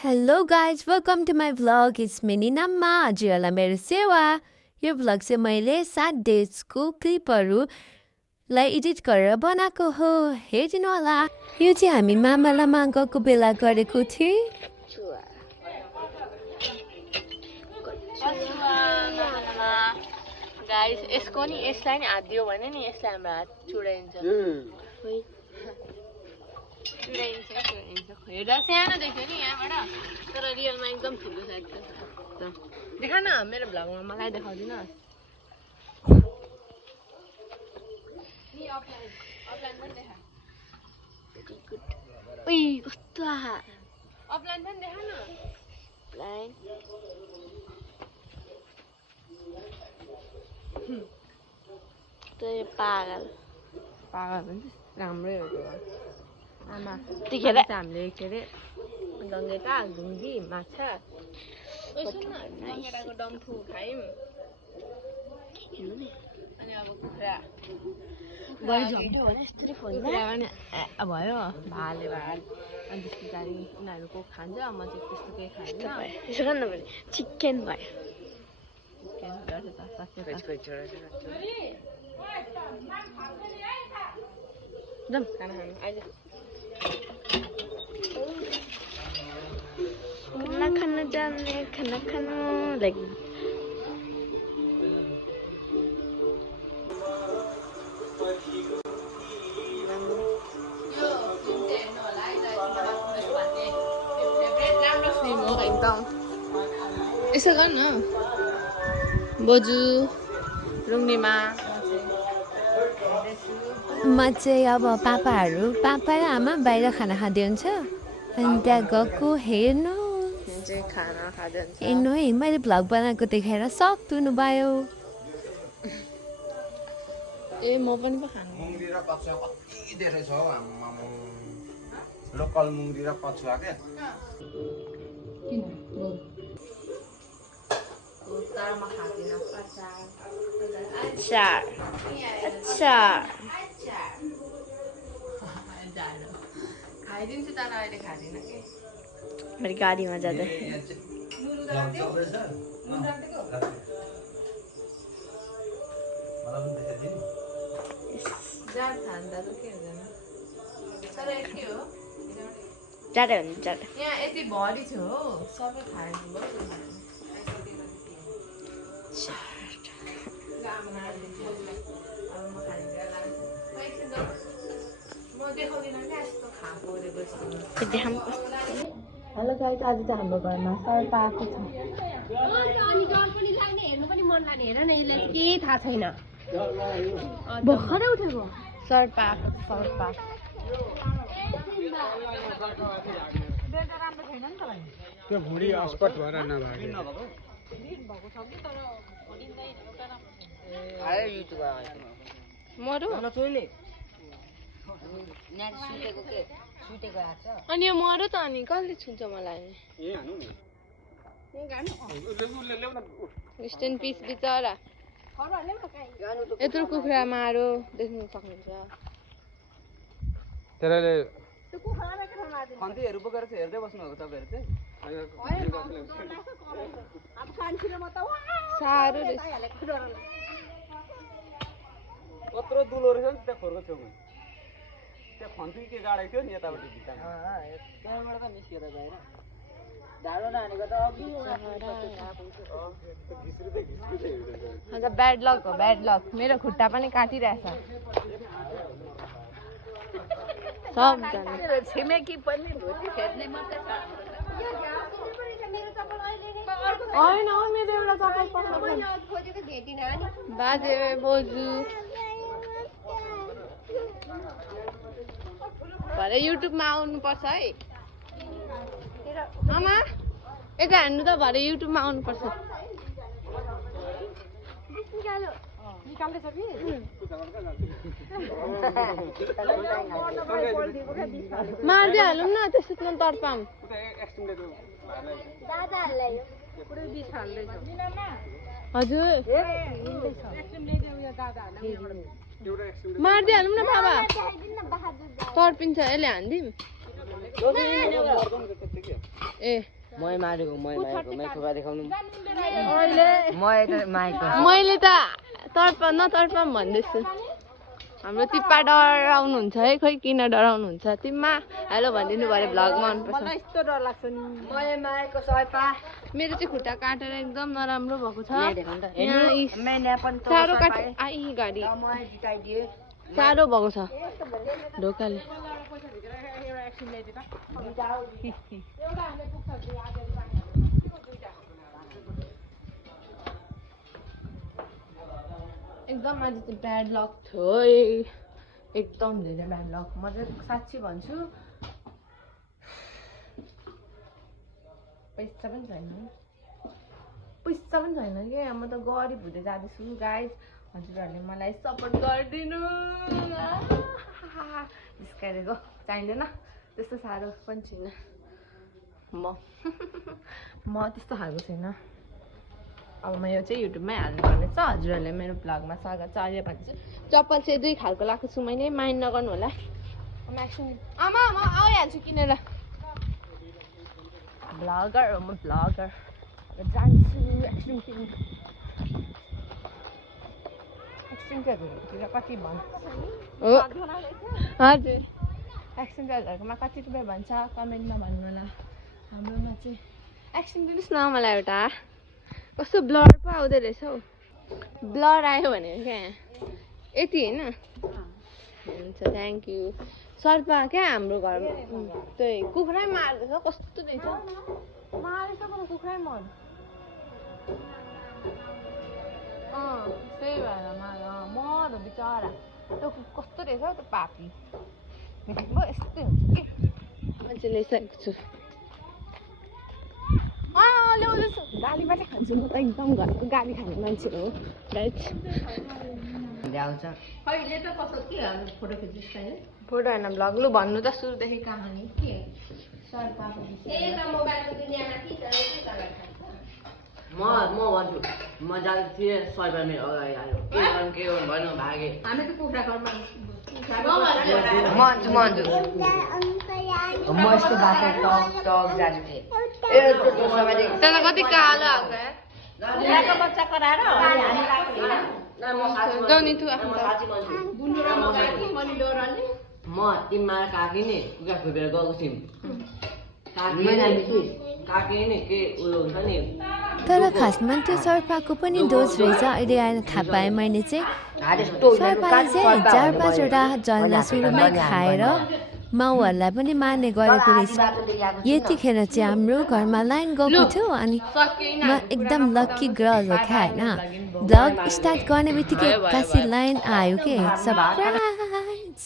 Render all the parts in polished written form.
Hello guys, welcome to my vlog. It's me Ninamma. हजुरहरूलाई मेरो सेवा। यो भ्लग चाहिँ मैले 7 डेजको क्लिपहरूलाई एडिट गरेर बनाएको हो। हेरिदिनु होला। यो चाहिँ हामी मामालामा गएको बेला गरेको थियौँ। गाइस यसको नि यसलाई नि हात दियो भने नि यसलाई हाम्रो हात चुडाइन्छ। हेर्दा सानो देख्यो नि यहाँबाट, तर रियलमा एकदम ठुलो छ। देखा न मेरो भ्लगमा, मलाई देखाउँदिनस्। उइ कस्तो अफलाइन पनि देखा न। अफलाइन त्यो पागल पनि राम्रै हो त्यो। आमा त्यतिखेर हामीले के अरे गङ्गेटा घुङ्गी माछा गङ्गेटाको डम्फु खायौँ। अनि अब कुखुरा भयो भाले भात। अनि त्यस पछाडि उनीहरू को खान्छ, म चाहिँ त्यस्तो केही खाँदैन। चिकन भयो। जाऊँ खाना खानु अहिले। खाना खानु जाने, खाना खानु लाइक एकदम यसो गर न बोजू रुङ्गीमा। म चाहिँ अब पापा र आमा बाहिर खाना खाँदै हुन्छ। अनि त्यहाँ गएको हेर्नु खाना खाँदै हुन्छ। हेर्नु है, मैले भ्लग बनाएको देखेर सक्नु भयो। ए म पनि पो खानु। मुङ्गरी र कछुवा कति धेरै छ हौ आम्मामा। लोकल मुङ्गरी र कछुवा के किन तर म खाँदिनँ। अचार खाइदिन्छु तर अहिले खाँदिनँ कि। मैले गाडीमा जाँदा जाँदा हुन्छ जाँदा यहाँ यति भरि थियो हो, सबै खाएको हेलो गाइस, आज चाहिँ हाम्रो घरमा सर्पा आएको छ। केही थाहा छैन। भर्खरै उठेको सर्पा आएको छ। सर्पा त्यो भुँडी अस्पट भएर नभएको। मरु अनि यो मरु त अनि कसले छुन्छ मलाई? स्ट्यान्ड पिस बिचरा यत्रो कुखुरा मारो देख्नु सक्नुहुन्छ। त्यसले खन्तीहरू बोकेर चाहिँ हेर्दै बस्नुभएको तपाईँहरू चाहिँ। साह्रो कत्रो दुलो रहेछ नि त्यहाँ खोरको छेउमा। त्यहाँ खन्ती के गाडेको थियो नि यतापट्टि भित्तामा। त्यहाँबाट त निस्किएर बाहिर ढाडो नहानेको त अब ब्याड लक हो, ब्याड लक। मेरो खुट्टा पनि काटिरहेछ सबजना। छिमेकी पनि धोती फेर्ने मात्रै छ। होइन हो, मेरो एउटा चप्पल खोजेको भेटिन नि। बाजे बोजू भरे युट्युबमा आउनुपर्छ है। आमा यता हेर्नु त, भरे युट्युबमा आउनुपर्छ। मारिदिइहालौँ न, त्यस्तो त तर्पाम। हजुर मारिदिइहालौँ न बाबा, तर्पिन्छ यसले हानिदिउँ। ए मै मारेको मै थोका देखाउनु मैले त तर्पम भन्दैछु हाम्रो तिप्पा डराउनुहुन्छ है खोइ किन डराउनुहुन्छ तिम्मा हेलो भनिदिनु पऱ्यो भ्लगमा आउनुपर्छ यस्तो डर लाग्छ नि मैले मारेको सयपा मेरो चाहिँ खुट्टा काटेर एकदम नराम्रो भएको छ साह्रो काट आई गाडी साह्रो भएको छ ढोकाले एकदम आज चाहिँ ब्याड लक थियो एकदम धेरै ब्याड लक म चाहिँ साँच्ची भन्छु पैसा पनि छैन कि म त गरिब हुँदै जाँदैछु गाइस हजुरहरूले मलाई सपोर्ट गरिदिनु जिस्काइदिएको चाहिँदैन त्यस्तो साह्रो पनि छैन म त्यस्तो खालको छैन अब म यो चाहिँ युट्युबमै हाल्नुपर्ने छ हजुरहरूले मेरो भ्लगमा स्वागत छ अहिले भन्छु चप्पल चाहिँ 2 खालको लगाएको छु मैले माइन्ड नगर्नु होला आमा म आइहाल्छु किनेर भ्लगर हो म भ्लगर जान्छु एक्सट्रिम ट्रेजरहरूतिर कति भन्छ हो हजुर एक्सट्रिम ट्रेजरहरूकोमा कति रुपियाँ भन्छ कमेन्टमा भन्नु होला हाम्रोमा चाहिँ एक्सट्रिम दिनुहोस् न मलाई एउटा कस्तो ब्लर पो आउँदो रहेछ हौ ब्लर आयो भने क्या यति होइन हुन्छ थ्याङ्क यू सर्पा क्या हाम्रो घरमा त्यही कुखुरै मार्दैछ कस्तो रहेछ मारेछ तर कुखुरै मर त्यही भएर मर बिचरा त्यो कस्तो रहेछ हौ त्यो पापी म यस्तै हुन्छ कि मान्छे ल्याइसकेको छु ल्याउँदैछु गाली मात्रै खान्छु म त एकदम घरको गाली खाने मान्छे हो राइट अहिले त कस्तो के फोटो खिच्नुहोस् होइन फोटो होइन भ्लग लु भन्नु त सुरुदेखि कहानी के म भन्छु म जाँदै थिएँ सर्पा मेरो अगाडि आयो के भन्नु भागे हामी त कुखुरा घरमा म यस्तो बाटो टक जाने थिएँ त्यसलाई कति कालो आएको बच्चा कराएर म तिमीमा काकी नि कुखुरा खोपेर गएको थियौँ काकी नि के उयो हुन्छ नि तर खासमा त्यो सर्पाको पनि दोष रहेछ अहिले आएर थाहा पाएँ मैले चाहिँ सर्पाले चाहिँ 4-5वटा जल्दा सुरुमै खाएर माउहरूलाई पनि मार्ने गरेको रहेछ यतिखेर चाहिँ हाम्रो घरमा लाइन गएको थियो अनि म एकदम लक्की गर्ल हो क्या होइन भ्लग स्टार्ट गर्ने बित्तिकै एक्कासी लाइन आयो के सरप्राइज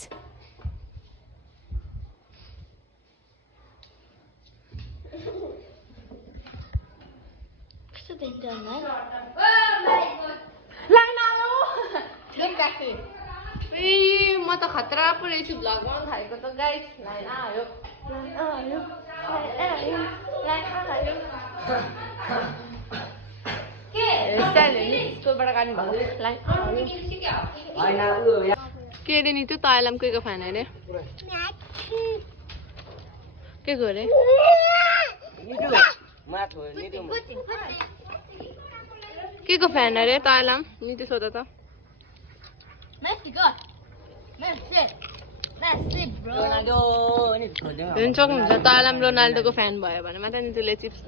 लाइन आयो म त खतरा पो रहेछु भ्लग बनाउनु थालेको त गाइस लाइन आयो के स्कुलबाट गाडी भएको लाइन के अरे नि त्यो तैलाम के को फ्यान अरे के को अरे के को फ्यान अरे तैलाम निते सोध त सक्नुहुन्छ तैलाम रोनाल्डोको फ्यान भयो भने मात्रै नितुले चिप्स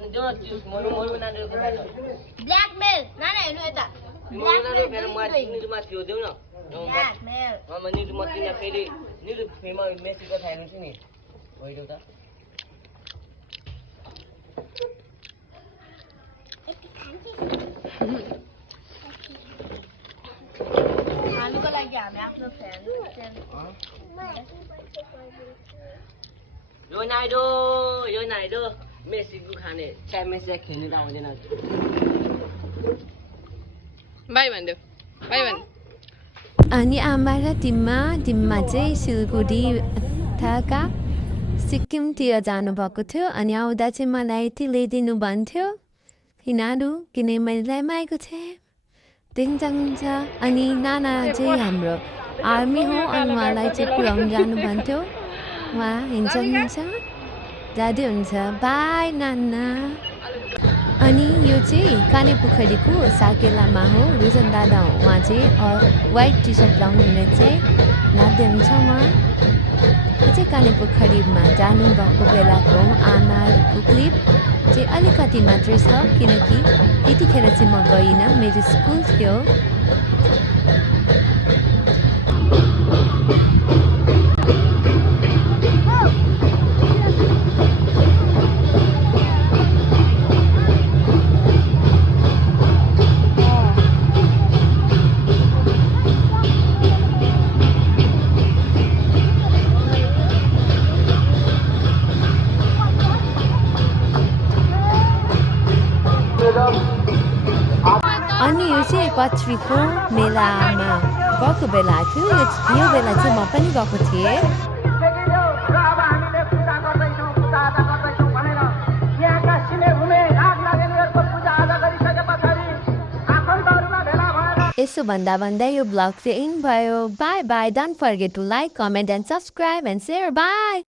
हामीको लागि हामी आफ्नो फ्यान रोनाल्डो मेसीको खाने च्याम्पियन्स लिग खेल्नु त आउँदैन बाई भन्देऊ बाई भन् अनि आमा र तिम्मा चाहिँ सिलगढी थाका सिक्किमतिर जानुभएको थियो अनि आउँदा चाहिँ मलाई यति ल्याइदिनु भन्थ्यो यिनीहरू किनकि मैले ल्याइमागेको थिएँ दिन्छ अनि नाना चाहिँ हाम्रो आर्मी हो अनि उहाँलाई चाहिँ पुऱ्याउनु जानु भन्थ्यो उहाँ हिँड्छ जाँदै हुन्छ बाई नाना। अनि यो चाहिँ कानेपोखरीको साकेलामा हो, रुजन दादा हो उहाँ चाहिँ वाइट टी सर्ट लाउनु हुने चाहिँ नाच्दै हुन्छ उहाँ। यो चाहिँ कानेपोखरीमा जानुभएको बेलाको आमाहरूको क्लिप चाहिँ अलिकति मात्रै छ किनकि त्यतिखेर चाहिँ म गइनँ, मेरो स्कुल थियो। अनि यो चाहिँ पत्रीको मेलामा गएको बेला थियो, यो बेला चाहिँ म पनि गएको थिएँ। यसो भन्दा भन्दै यो ब्लग चाहिँ इन भयो। Bye bye, don't forget to like, comment and subscribe and share. By.